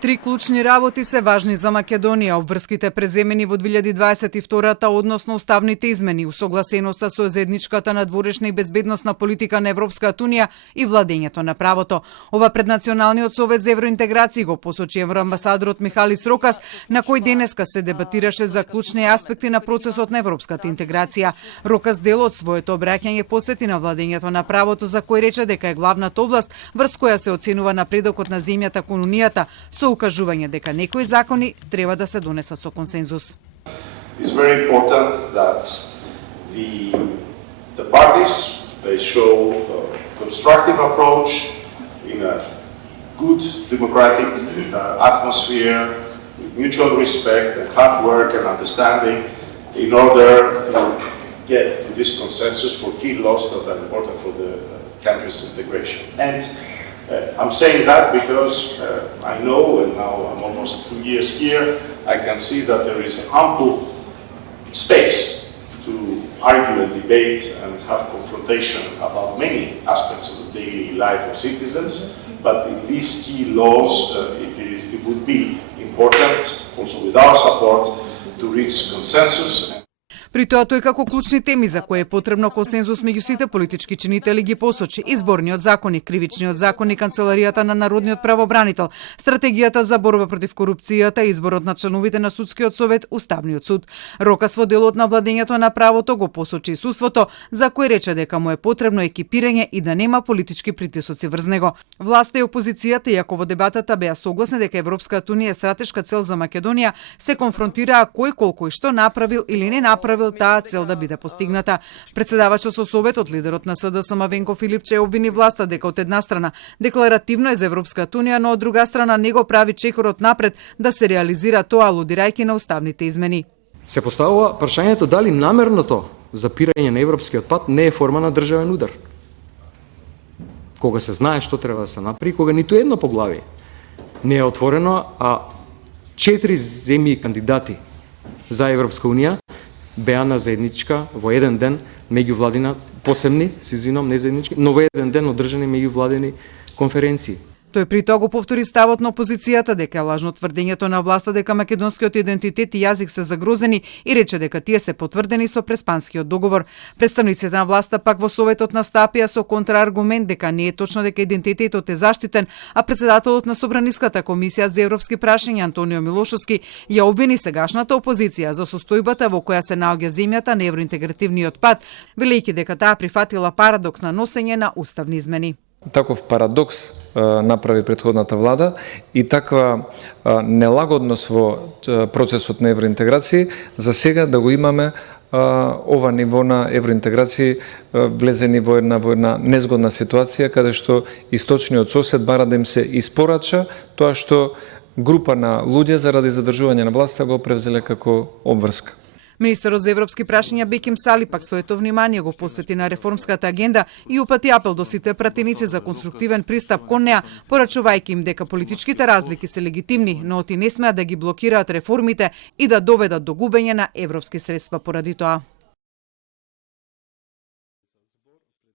Три клучни работи се важни за Македонија: обврските преземени во 2022-та, односно уставните измени, усогласеноста со заедничката надворешна и безбедносна политика на Европската унија и владењето на правото. Ова пред Националниот совет за евроинтеграција го посочи евроамбасадорот Михалис Рокас, на кој денеска се дебатираше за клучни аспекти на процесот на европската интеграција. Рокас дел од своето обраќање посвети на владењето на правото, за кој рече дека е главната област врз која се оценува напредокот на земјата кон Унијата, со укажување дека некои закони треба да се донесат со консензус. It's very important that the parties they show a constructive approach in a good democratic atmosphere with mutual respect and hard work and understanding in order to get to this consensus for key laws that are important for the country's integration. And I'm saying that because I know, and now I'm almost 2 years here, I can see that there is ample space to argue and debate and have confrontation about many aspects of the daily life of citizens. But in these key laws, it would be important, also with our support, to reach consensus. При тоа тој како клучни теми за кои е потребно консензус меѓу сите политички чинители ги посочи: изборниот законник, кривичниот законник, канцеларијата на народниот правобранител, стратегијата за борба против корупцијата, изборот на членовите на судскиот совет, уставниот суд. Рокас во делот на владењето на правото го посочи исуството, за кој рече дека му е потребно екипирање и да нема политички притисоци врз него. Власта и опозицијата, иако во дебатата беа согласни дека Европската унија е стратешка цел за Македонија, се конфронтираа кој колку и што направил или не направил таа цел да биде постигната. Председавачот со советот, лидерот на СДСМ Венко Филипче, обвини власта дека од една страна декларативно е за Европската унија, но од друга страна не го прави чекорот напред да се реализира тоа, алудирајќи на уставните измени. Се поставува прашањето дали намерното запирање на европскиот пат не е форма на државен удар. Кога се знае што треба да се направи, кога ниту едно поглавие не е отворено, а 4 земји кандидати за Европска унија беа на заедничка во еден ден меѓувладина, посебни, се извинувам, не заеднички, но во еден ден одржани меѓувладени конференции. Тој при тоа го повтори ставот на опозицијата дека е лажно тврдењето на власта дека македонскиот идентитет и јазик се загрозени и рече дека тие се потврдени со Преспанскиот договор. Представниците на власта пак во советот настапија со контрааргумент дека не е точно дека идентитетот е заштитен, а председателот на Собраниската комисија за европски прашања Антонио Милошовски ја обвини сегашната опозиција за состојбата во која се наоѓа земјата на евроинтегративниот пат, велејќи дека таа прифатила парадокс на носење на уставни измени. Таков парадокс направи претходната влада и таква нелагодност во процесот на евроинтеграција, за сега да го имаме ова ниво на евроинтеграција влезени во една незгодна ситуација, каде што источниот сосед бара да им се испорача тоа што група на луѓе заради задржување на власта го превзеле како обврска. Министерот за европски прашања Беким Сали пак своето внимание го посвети на реформската агенда и упати апел до сите пратеници за конструктивен пристап кон неа, порачувајќи им дека политичките разлики се легитимни, но оти не смеат да ги блокираат реформите и да доведат до губење на европски средства поради тоа.